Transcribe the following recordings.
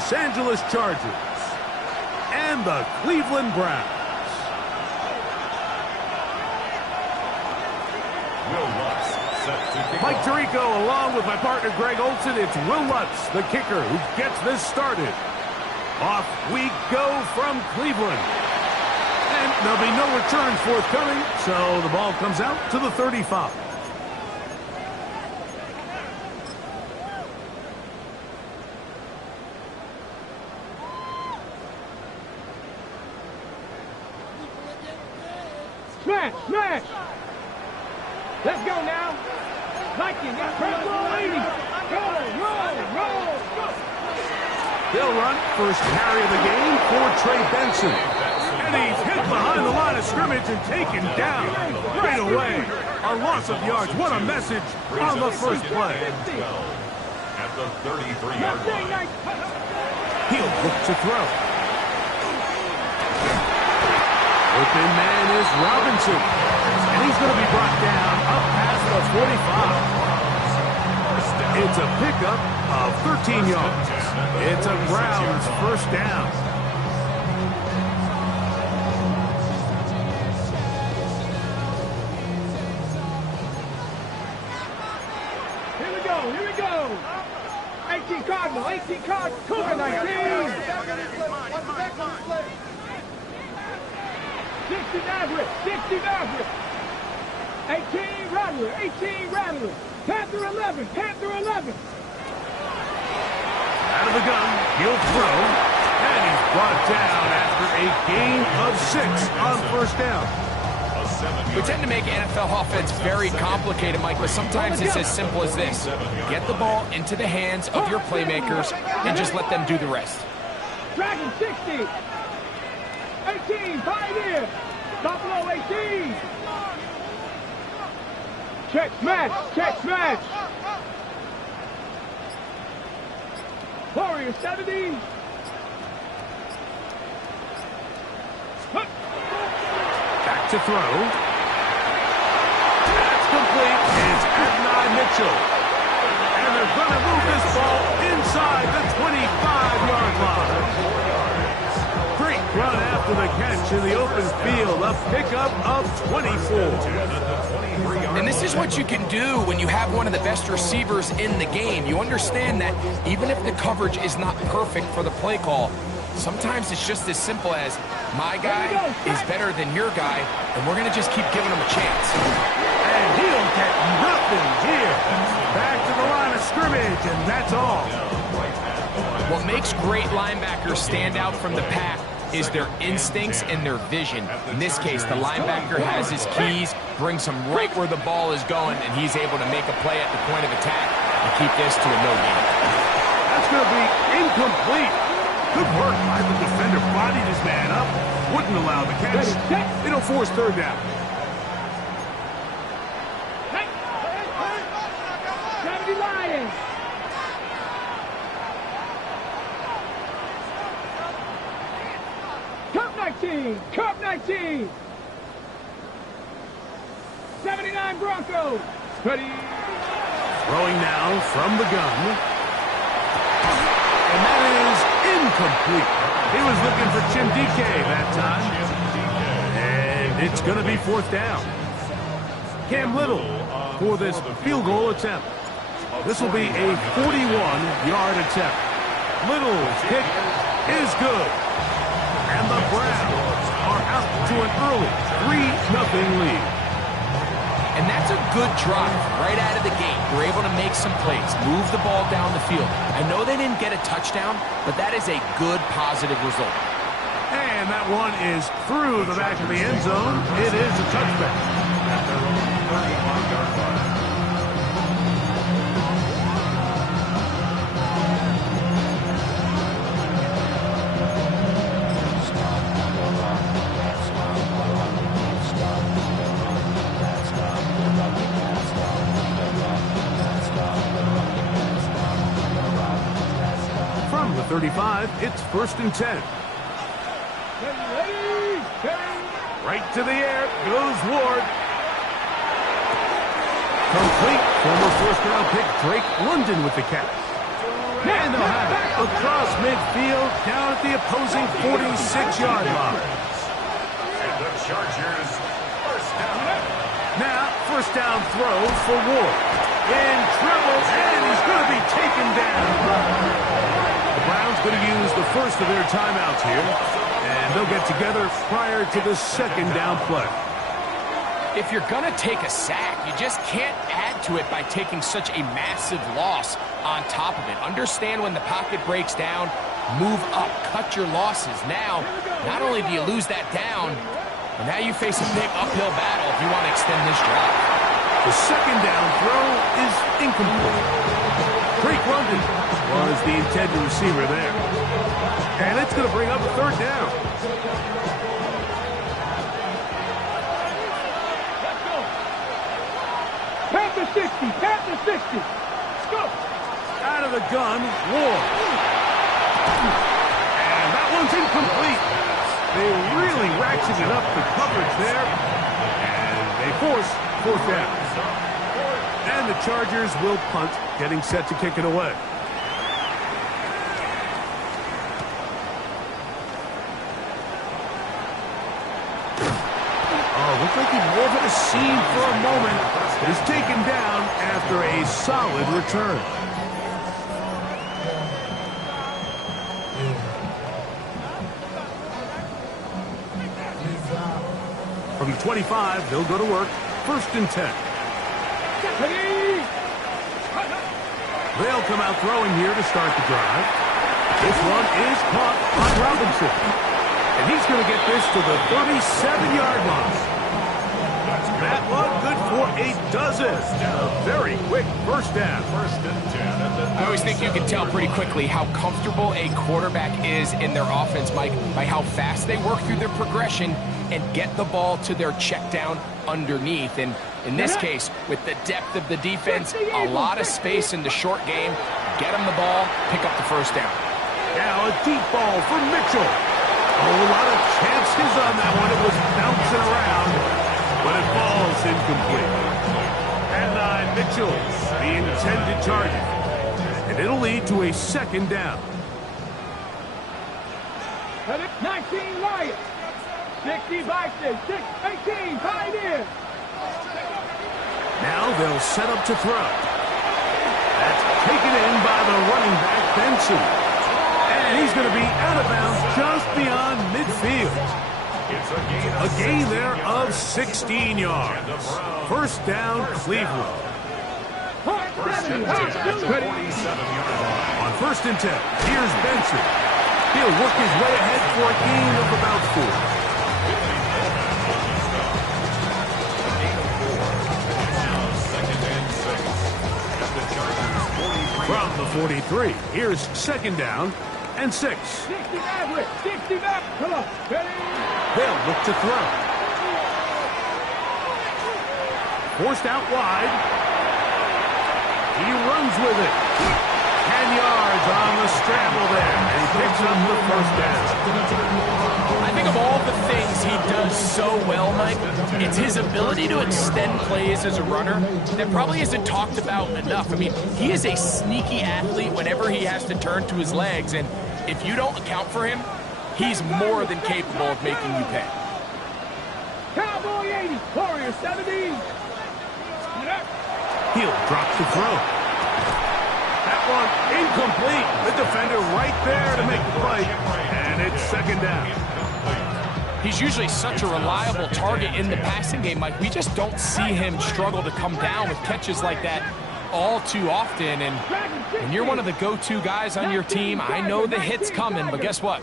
Los Angeles Chargers and the Cleveland Browns. Mike Tirico along with my partner Greg Olson. It's Will Lutz, the kicker, who gets this started. Off we go from Cleveland. And there'll be no returns forthcoming, so the ball comes out to the 35. Smash! Smash! Let's go now. Viking, got press roll 80. Roll. They'll run first carry of the game for Trey Benson. And he's hit behind the line of scrimmage and taken down right away. A loss of yards. What a message on the first play. At the 33-yard line. He'll look to throw. Open man is Robinson. And he's going to be brought down up past the 45. It's a pickup of 13 yards. It's a Browns first down. Here we go. 18 Cardinal, Cougar 19. 60 Maverick. 18 Rattler. Panther 11. Out of the gun, he'll throw. And he's brought down after a gain of 6 on first down. We tend to make NFL offense very complicated, Mike, but sometimes it's as simple as this. Get the ball into the hands of your playmakers and just let them do the rest. Dragon 60. 18, Pioneer. Buffalo 18. Check smash. Warrior 70. Back to throw. That's complete. It's Adonai Mitchell. And they're going to move this ball inside the 25-yard line. Great run after the catch in the open field. A pickup of 24. And this is what you can do when you have one of the best receivers in the game. You understand that even if the coverage is not perfect for the play call, sometimes it's just as simple as my guy is better than your guy, and we're going to just keep giving him a chance. And he'll get nothing here. Back to the line of scrimmage, and that's all. What makes great linebackers stand out from the pack is their instincts and their vision. In this case, the linebacker has his keys, brings him right where the ball is going, and he's able to make a play at the point of attack and keep this to a no gain. That's going to be incomplete. Good work by the defender. Bodied his man up. Wouldn't allow the catch. It'll force third down. Lions. Cup 19. 79 Broncos. Ready. Throwing now from the gun. And that is incomplete. He was looking for Chimdike that time. And it's going to be fourth down. Cam Little for this field goal attempt. This will be a 41-yard attempt. Little's kick is good. And the Browns are out to an early 3-0 lead. And that's a good drive right out of the gate. They're able to make some plays, move the ball down the field. I know they didn't get a touchdown, but that is a good, positive result. And that one is through the back of the end zone. It is a touchback. At their own 35-yard line. From the 35, it's 1st and 10. Right to the air goes Ward. Complete. Former first-round pick Drake London with the catch. And they'll have it across midfield, down at the opposing 46-yard line. And the Chargers first down. Now, first down throw for Ward. In trouble, and he's going to be taken down. The Browns going to use the first of their timeouts here, and they'll get together prior to the second down play. If you're going to take a sack, you just can't add to it by taking such a massive loss on top of it. Understand when the pocket breaks down, move up, cut your losses. Now, not only do you lose that down, but now you face a big uphill battle if you want to extend this drive. The second down throw is incomplete. Drake London was the intended receiver there. And it's going to bring up a third down. Panther 60, Panther 60. Let's go. Out of the gun, Ward. And that one's incomplete. They really ratcheted up the coverage there. And they force fourth down. And the Chargers will punt, getting set to kick it away. Looked like he wove at a seam for a moment, but is taken down after a solid return. From the 25, they'll go to work. First and 10. They'll come out throwing here to start the drive. This one is caught by Robinson. And he's going to get this to the 37-yard line. That one good for a dozen. A very quick first down. First and 10. I always think you can tell pretty quickly how comfortable a quarterback is in their offense, Mike, by how fast they work through their progression and get the ball to their check down underneath. And in this case, with the depth of the defense, a lot of space in the short game, get them the ball, pick up the first down. Now a deep ball for Mitchell. A lot of chances on that one. It was bouncing around, but it falls incomplete. And Mitchell, the intended target. And it'll lead to a second down. 19 Lions. 60 Vikings. 18 Pioneers. Now they'll set up to throw. That's taken in by the running back, Benson. And he's going to be out of bounds just beyond midfield. A gain there of 16 yards. First down, Cleveland. First and 10 at the 47-yard line. On first and 10, here's Benson. He'll work his way ahead for a gain of about 4. From the 43, here's second down and 6. 60 Maverick. 60 Maverick. Come on. Ready? They'll look to throw. Forced out wide. He runs with it. 10 yards on the scramble there. And he picks up the first down. I think of all the things he does so well, Mike, it's his ability to extend plays as a runner that probably isn't talked about enough. I mean, he is a sneaky athlete whenever he has to turn to his legs, and if you don't account for him, he's more than capable of making you pay. Cowboy 80. Warrior 70. He'll drop the throw. That one incomplete. The defender right there to make the play. And it's second down. He's usually such a reliable target in the passing game, Mike. We just don't see him struggle to come down with catches like that all too often. And when you're one of the go-to guys on your team, I know the hit's coming, but guess what?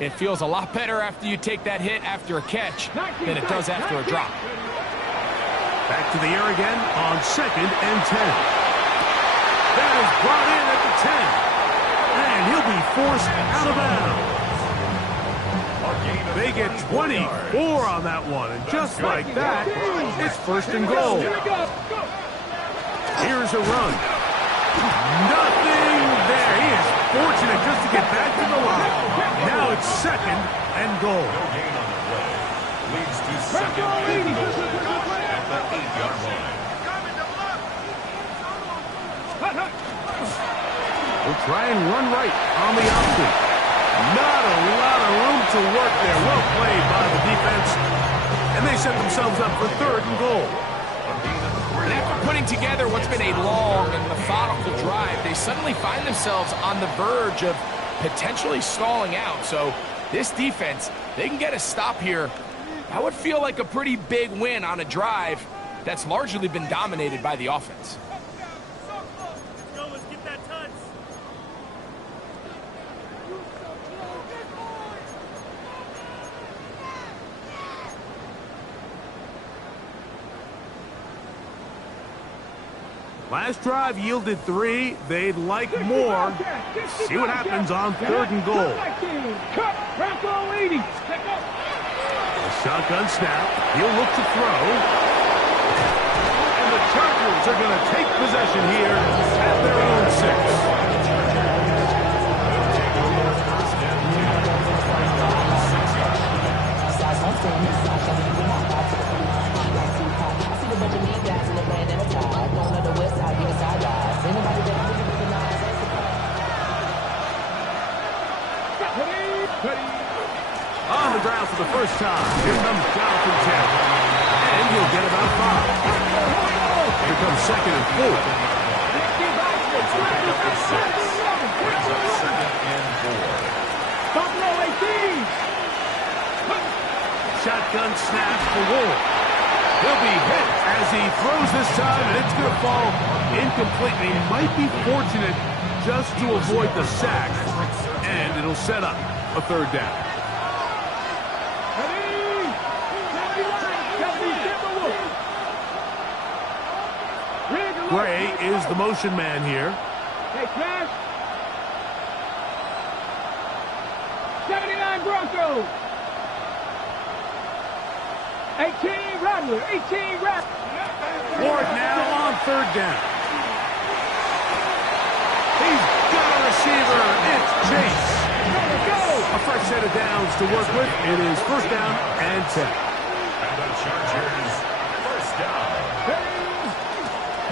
It feels a lot better after you take that hit after a catch than it does after a drop. Back to the air again on second and 10. That is brought in at the 10. And he'll be forced out of bounds. They get 24 on that one. And just like that, it's first and goal. Here's a run. Nothing there. He is fortunate just to get back to the line. Now it's second and goal. No gain on the play. Leads to second and goal at the 8-yard line. will try and run right on the option. Not a lot of room to work there. Well played by the defense. And they set themselves up for 3rd and goal. And after putting together what's been a long and methodical drive, they suddenly find themselves on the verge of potentially stalling out. So this defense, they can get a stop here. That would feel like a pretty big win on a drive that's largely been dominated by the offense. Last drive yielded 3. They'd like more. See what happens on 3rd and goal. Cut. Bronco 80. A shotgun snap. He'll look to throw. And the Chargers are going to take possession here at their own 6. On the ground for the first time. Here comes Jonathan Taylor. And he'll get about 5. Here comes 2nd and 4. Buffalo 18. Shotgun snap for Ward. He'll be hit as he throws this time, and it's going to fall incomplete. He might be fortunate just to avoid the sack, and it'll set up a 3rd down. Gray is the motion man here. Hey, Cash. 79 Broncos. 18 Rattler. 18 Rattler. Ward now on 3rd down. He's got a receiver. It's Chase. A fresh set of downs to work with. It is 1st down and 10. And the Chargers, 1st down.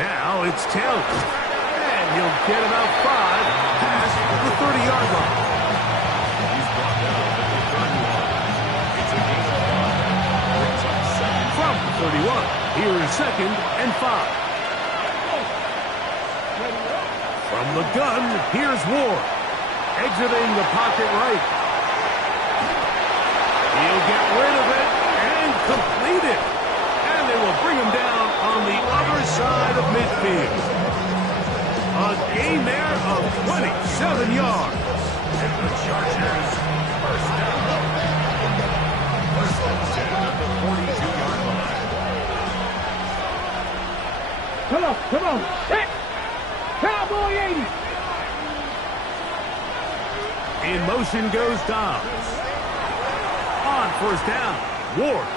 Now it's Taylor. And he'll get about 5 past the 30-yard line. He's brought down at the 31. It's a gain of 1. Brings up 2nd. From the 31, here is 2nd and 5. From the gun, here's Ward. Exiting the pocket right. He'll get rid of it and complete it. And they will bring him down on the other side of midfield. A gain there of 27 yards. And the Chargers, 1st down. 1st and 10 at the 42-yard line. Come on. Hit. Cowboy 80. In motion goes Dobbs. On 1st down, Ward.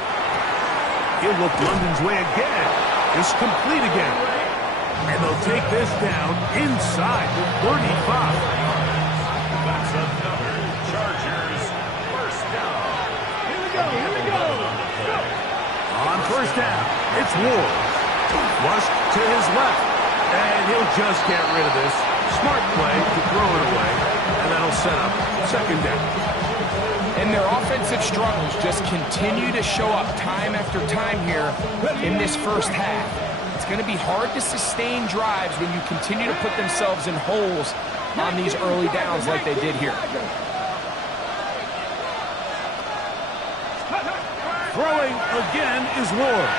He'll look London's way again. It's complete again. And they'll take this down inside the 35. That's another Chargers 1st down. Here we go. On 1st down, it's Ward. Flush to his left. And he'll just get rid of this. Smart play to throw it away. And that'll set up 2nd down. And their offensive struggles just continue to show up time after time here in this 1st half. It's going to be hard to sustain drives when you continue to put themselves in holes on these early downs like they did here. Throwing again is Ward.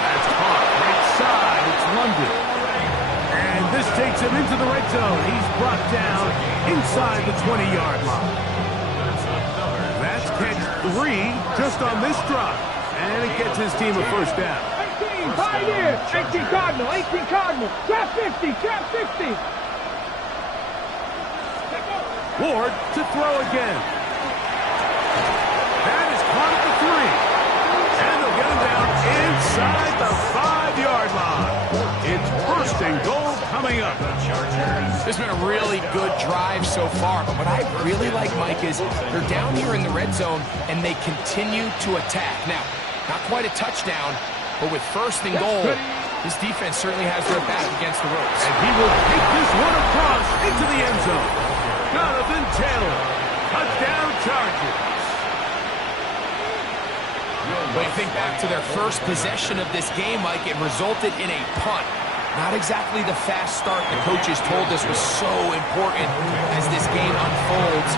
That's caught right side. It's London. And this takes him into the red zone. He's brought down inside the 20-yard line. That's catch 3 just on this drive. And it gets his team a 1st down. 18, Pioneer. 18 Cardinal. 18 Cardinal. Trap 50. Trap 50. Ward to throw again. That is caught at the 3. And they'll get him down inside the 5-yard line. It's 1st and goal coming up. This has been a really good drive so far, but what I really like, Mike, is they're down here in the red zone and they continue to attack. Now, not quite a touchdown, but with 1st and goal, This defense certainly has their back against the ropes. And he will take this one across into the end zone. Jonathan Taylor, touchdown Chargers. When you think back to their first possession of this game, Mike, it resulted in a punt. Not exactly the fast start the coaches told us was so important as this game unfolds.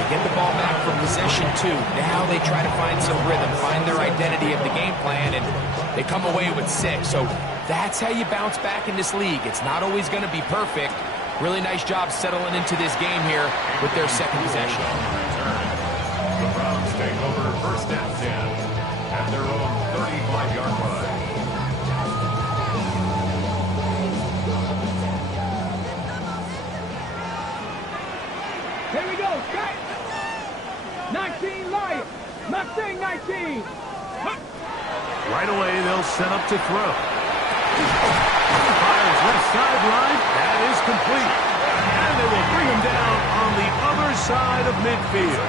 They get the ball back from possession 2. Now they try to find some rhythm, find their identity of the game plan, and they come away with 6. So that's how you bounce back in this league. It's not always going to be perfect. Really nice job settling into this game here with their second possession. The Browns take over first and 10 at their own 35-yard line. Here we go, set. 19 Lions. Mustang 19. Right away, they'll set up to throw. Fires left sideline. That is complete. And they will bring him down on the other side of midfield.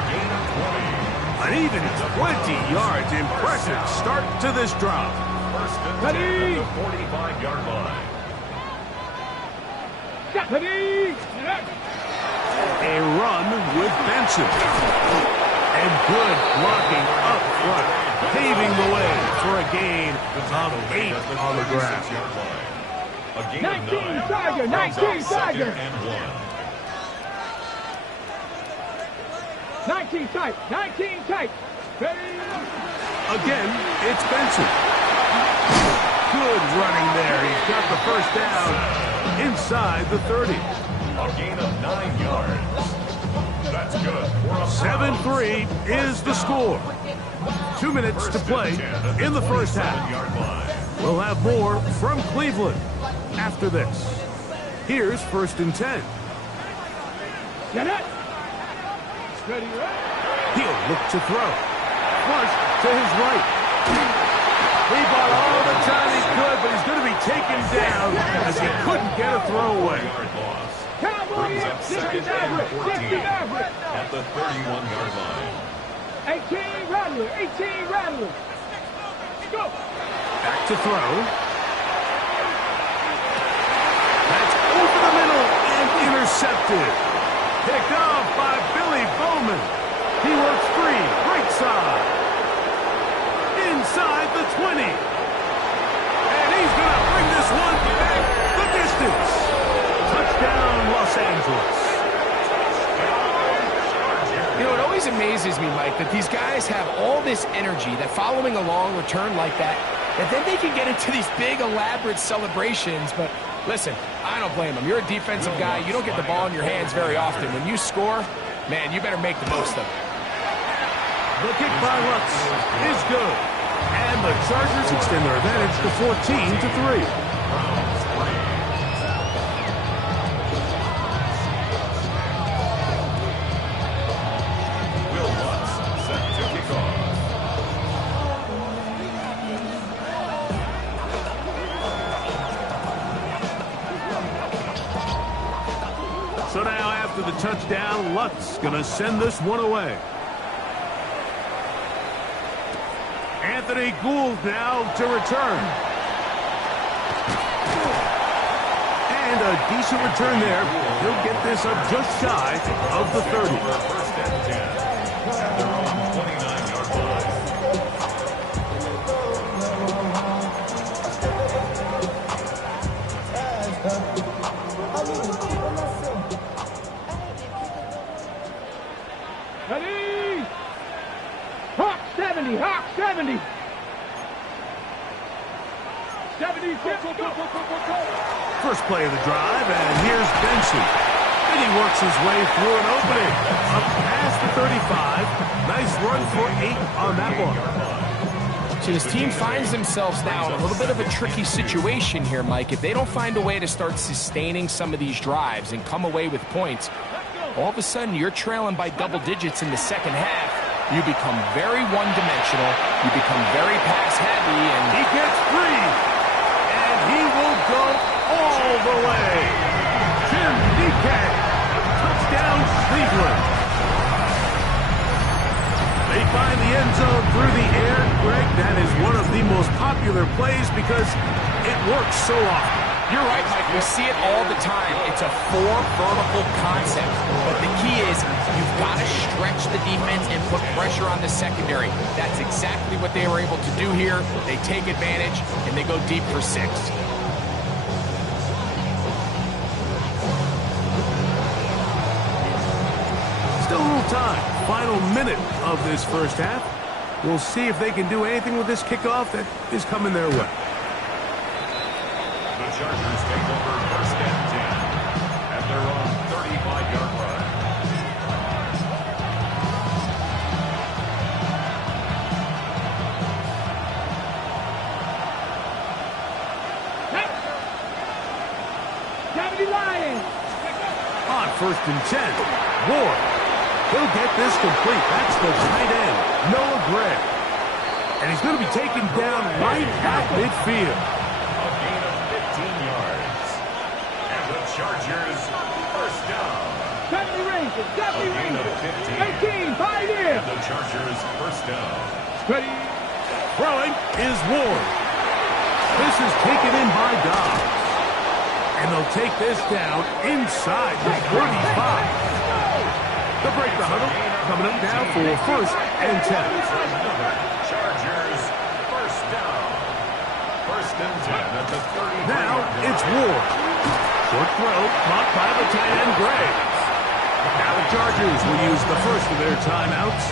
An even 20 yards. Impressive start to this drive. First and 10 at the 45-yard line. Ready. A run with Benson. And good blocking up front, paving the way for a gain of 8 on the ground. A gain 19 of 9. Tiger, 19 Tiger. And 19 tight, 19 tight. Ready. Again, it's Benson. Good running there. He's got the first down inside the 30. 1. A gain of 9 yards. That's good. 7-3 is the score. 2 minutes to play in the first half. We'll have more from Cleveland after this. Here's first and 10. Get it. Ready, He'll look to throw. Flush to his right. He bought all the time he could, but he's going to be taken down as he couldn't get a throwaway. Cowboys, 60 Maverick, 60 Maverick. At the 31-yard line. 18 Rattler, 18 Rattler. Go. Back to throw. That's over the middle and intercepted. Picked off by Billy Bowman. He works free, right side. Inside the 20. And he's going to bring this one back the distance. Touchdown, Los Angeles. You know, it always amazes me, Mike, that these guys have all this energy, that following a long return like that then they can get into these big, elaborate celebrations. But listen, I don't blame them. You're a defensive guy. You don't get the ball in your hands very often. When you score, man, you better make the most of it. The kick by Lutz is good. And the Chargers extend their advantage to 14-3. So now after the touchdown, Lutz gonna send this one away. Anthony Gould now to return. And a decent return there. He'll get this up just shy of the 30. First and 10. At their own 29-yard line. Ready? Hawk 70, Hawk 70. 70, go. First play of the drive, and here's Benson. And he works his way through an opening. Up past the 35. Nice run for 8 on that one. So his team finds themselves now in a little bit of a tricky situation here, Mike. If they don't find a way to start sustaining some of these drives and come away with points, all of a sudden you're trailing by double digits in the second half. You become very one-dimensional. You become very pass-heavy, and He gets free. And he will go all the way. Jim DK. Touchdown, Cleveland. They find the end zone through the air. Greg that is one of the most popular plays because it works so often. You're right, Mike. We see it all the time. It's a four vertical concept. But the key is you've got to stretch the defense and put pressure on the secondary. That's exactly what they were able to do here. They take advantage, and they go deep for 6. Still a little time. Final minute of this first half. We'll see if they can do anything with this kickoff that is coming their way. The Chargers take over first and 10 at their own 35-yard line. Deputy Lions. On first and 10, Ward. He'll get this complete. That's the tight end, Noah Gray. And he's going to be taken down right at midfield. A gain of 15 yards. And the Chargers first down. Deputy Rangers. Deputy A gain of Rangers. 15. 18. 5 years. And the Chargers first down. Ready. Throwing is Ward. This is taken in by Dobbs. And they'll take this down inside the 35. They'll break the huddle, coming up now for first and 10. Chargers first down. First and 10 at the 30. Now it's Ward. Short throw, caught by the tight end Gray. Now the Chargers will use the first of their timeouts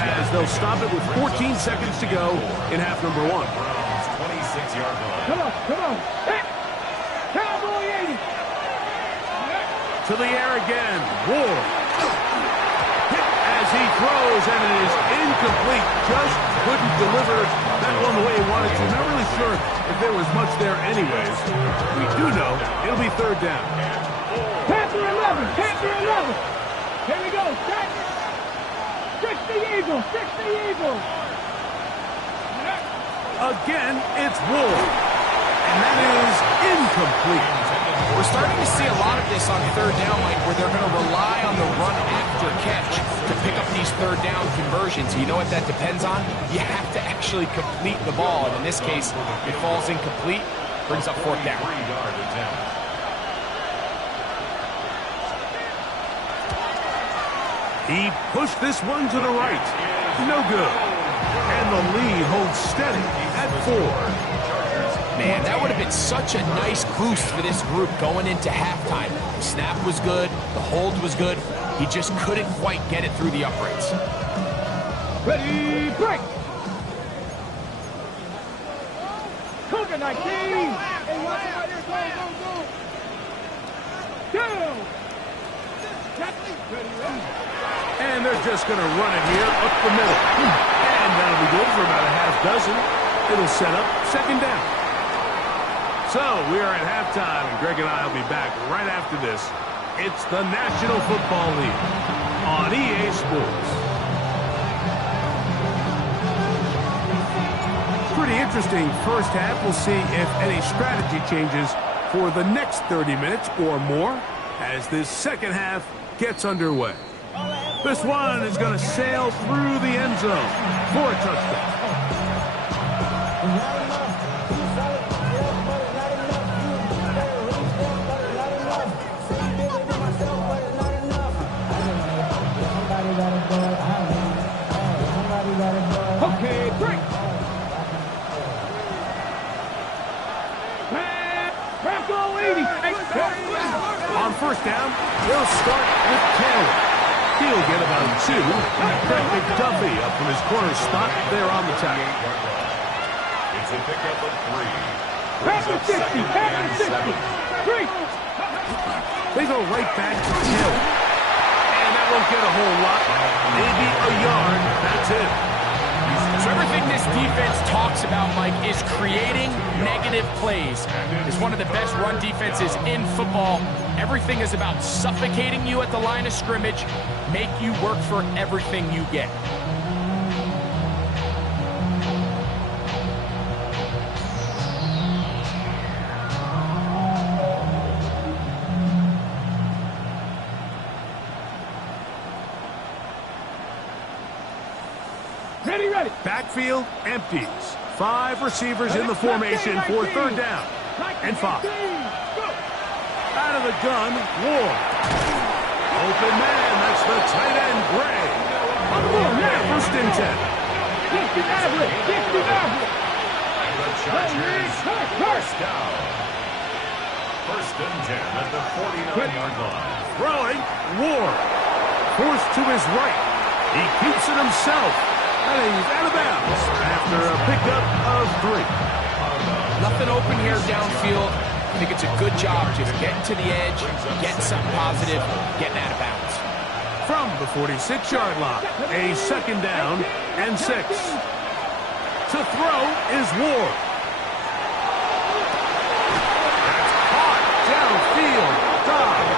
as they'll stop it with 14 seconds to go in half number 1. Browns 26-yard line. Come on. Come on. Hey. Cowboy 80. To the air again, Ward. As he throws, and it is incomplete. Just couldn't deliver that one the way he wanted to. Not really sure if there was much there anyways. We do know it'll be third down. Panther 11. Panther 11. Here we go. Set. 60 Eagles. 60 Eagles. Again, it's Ward. And that is incomplete. We're starting to see a lot of this on third down, Mike, where they're going to rely on the run after catch to pick up these third down conversions. You know what that depends on? You have to actually complete the ball. And in this case, it falls incomplete, brings up fourth down. 3-yard attempt. He pushed this one to the right. No good. And the lead holds steady at 4. Man, that would have been such a nice boost for this group going into halftime. The snap was good. The hold was good. He just couldn't quite get it through the uprights. Ready, break. Cougar 19. Down. And they're just going to run it here up the middle. And that'll be good for about a half dozen. It'll set up second down. So we are at halftime, and Greg and I will be back right after this. It's the National Football League on EA Sports. Pretty interesting first half. We'll see if any strategy changes for the next 30 minutes or more as this second half gets underway. This one is going to sail through the end zone for a touchdown. Okay, break. Bronco 80. On first down, they'll start with Taylor. He'll get about 2. Craig McDuffie up from his corner spot there on the tackle. It's a pickup of 3. Panther 60. Panther 60. 3. They go right back to Taylor. And that won't get a whole lot. Maybe a yard. That's it. So everything this defense talks about, Mike, is creating negative plays. It's one of the best run defenses in football. Everything is about suffocating you at the line of scrimmage, make you work for everything you get. Ready, ready. Backfield empties. 5 receivers in the formation for third down. And 5. Out of the gun, Ward. Open man, that's the tight end, Gray. First and 10. 60 average, 60 average. The Chargers, first down. First and 10 at the 49-yard line. Throwing, Ward. Forced to his right. He keeps it himself. And he's out of bounds after a pickup of 3. Nothing open here downfield. I think it's a good job just getting to the edge, getting something positive, getting out of bounds. From the 46-yard line, a second down and 6. To throw is Ward. That's caught downfield. Dobbs.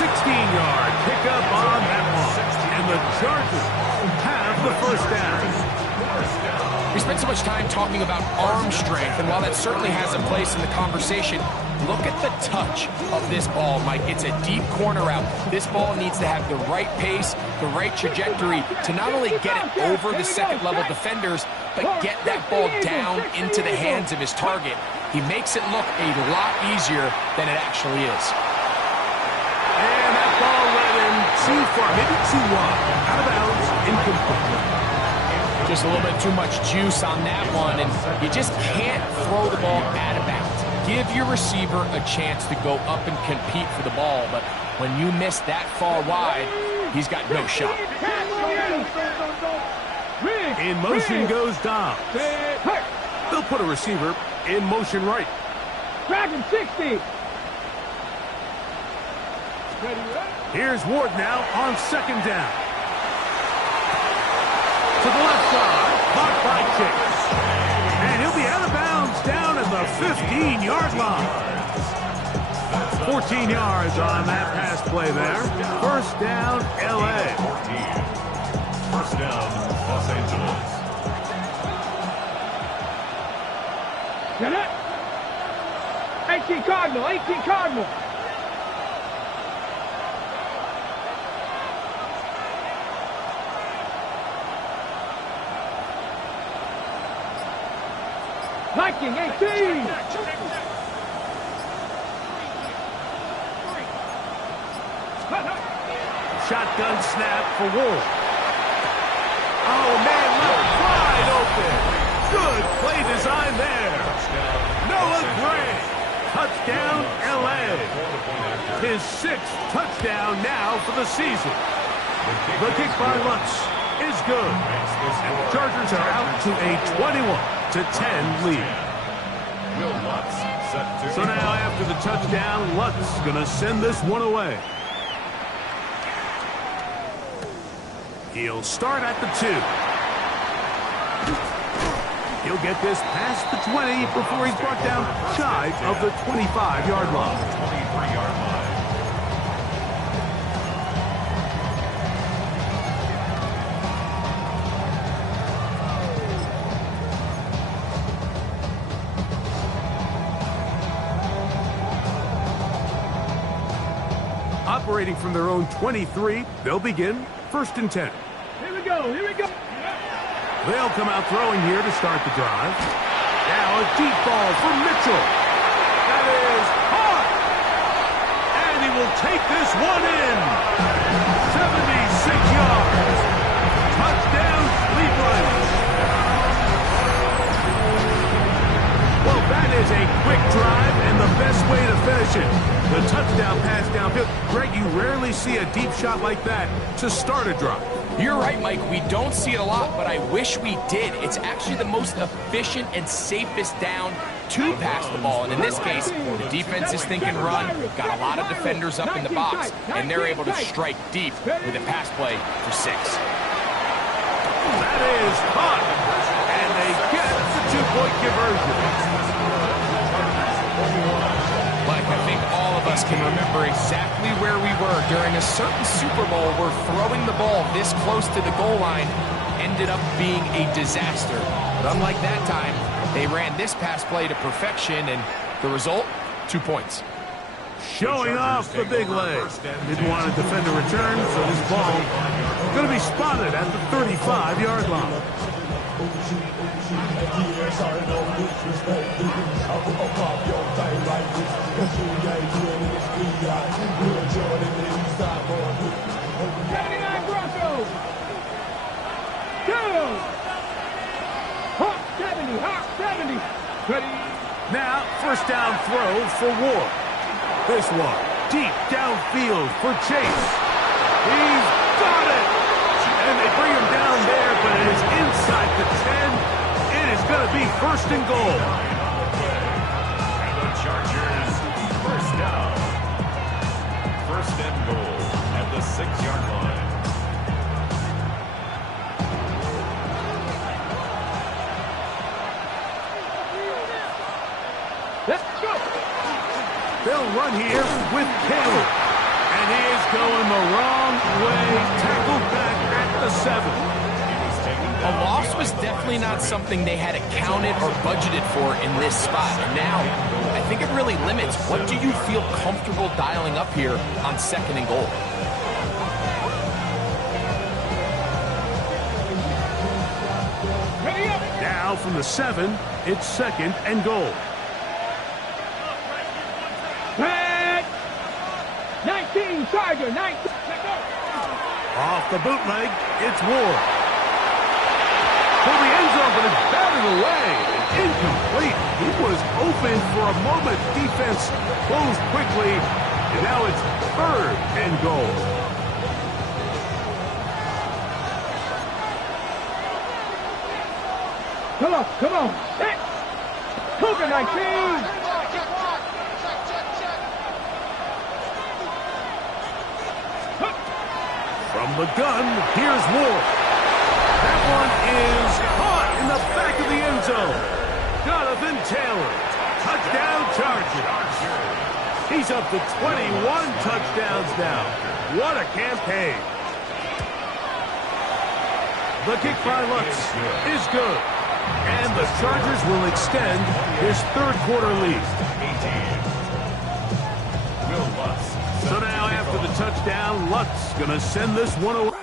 16-yard pickup on that one. And the Chargers have the first down. We spent so much time talking about arm strength, and while that certainly has a place in the conversation, look at the touch of this ball, Mike. It's a deep corner route. This ball needs to have the right pace, the right trajectory to not only get it over the second-level defenders, but get that ball down into the hands of his target. He makes it look a lot easier than it actually is. And that ball led him too far, maybe too wide. Out of bounds, incomplete. Just a little bit too much juice on that one, and you just can't throw the ball out of bounds. Give your receiver a chance to go up and compete for the ball, but when you miss that far wide, he's got no shot. In motion goes Dobbs. They'll put a receiver in motion right. Dragon 60. Here's Ward now on second down. To the left side, blocked by Chase. And he'll be out of bounds down at the 15-yard line. 14 yards on that pass play there. First down, L.A. First down, Los Angeles. Get it? 18 Cardinal, 18 Cardinal. Viking 18! Shotgun snap for Ward. Oh, man, left wide open. Good play design there. Noah Gray. Touchdown, L.A. His 6th touchdown now for the season. The kick by Lutz is good. And the Chargers are out to a 21-10 lead. So now after the touchdown, Lutz going to send this one away. He'll start at the 2. He'll get this past the 20 before he's brought down shy of the 25-yard line. 23-yard line. Operating from their own 23, they'll begin first and 10. Here we go, here we go. They'll come out throwing here to start the drive. Now a deep ball for Mitchell. That is caught. And he will take this one in. 76 yards. Touchdown, Cleveland. Well, that is a quick drive and the best way to finish it. The touchdown pass downfield. Greg, you rarely see a deep shot like that to start a drive. You're right, Mike. We don't see it a lot, but I wish we did. It's actually the most efficient and safest down to pass the ball. And in this case, the defense is thinking run, got a lot of defenders up in the box, and they're able to strike deep with a pass play for 6. That is caught. And they get the 2-point conversion. Mike, I think all of us can remember exactly where we were during a certain Super Bowl where throwing the ball this close to the goal line ended up being a disaster. But unlike that time, they ran this pass play to perfection, and the result, 2 points. Showing off the big leg. Didn't want to defend a return, so this ball going to be spotted at the 35-yard line. Now, first down throw for Ward. This one, deep downfield for Chase. He's got it! And they bring him down there, but it is inside the 10. It is going to be first and goal. And the Chargers, first down. First and goal at the 6-yard line. Let's go. They'll run here with Caleb. And he is going the wrong way. Tackled back at the 7. A loss was definitely not something they had accounted or budgeted for in this spot. And now, I think it really limits what do you feel comfortable dialing up here on 2nd and goal. Now from the 7, it's 2nd and goal. 19, Charger, 19. Off the bootleg, it's Ward. For the end zone, but it's batted away. Incomplete. He was open for a moment. Defense closed quickly, and now it's 3rd and goal. Come on. Set. Cougar 19. From the gun, here's Ward. That one is caught in the back of the end zone. Jonathan Taylor, touchdown Chargers. He's up to 21 touchdowns now. What a campaign. The kick by Lutz is good. And the Chargers will extend his 3rd quarter lead. So now after the touchdown, Lutz going to send this one away.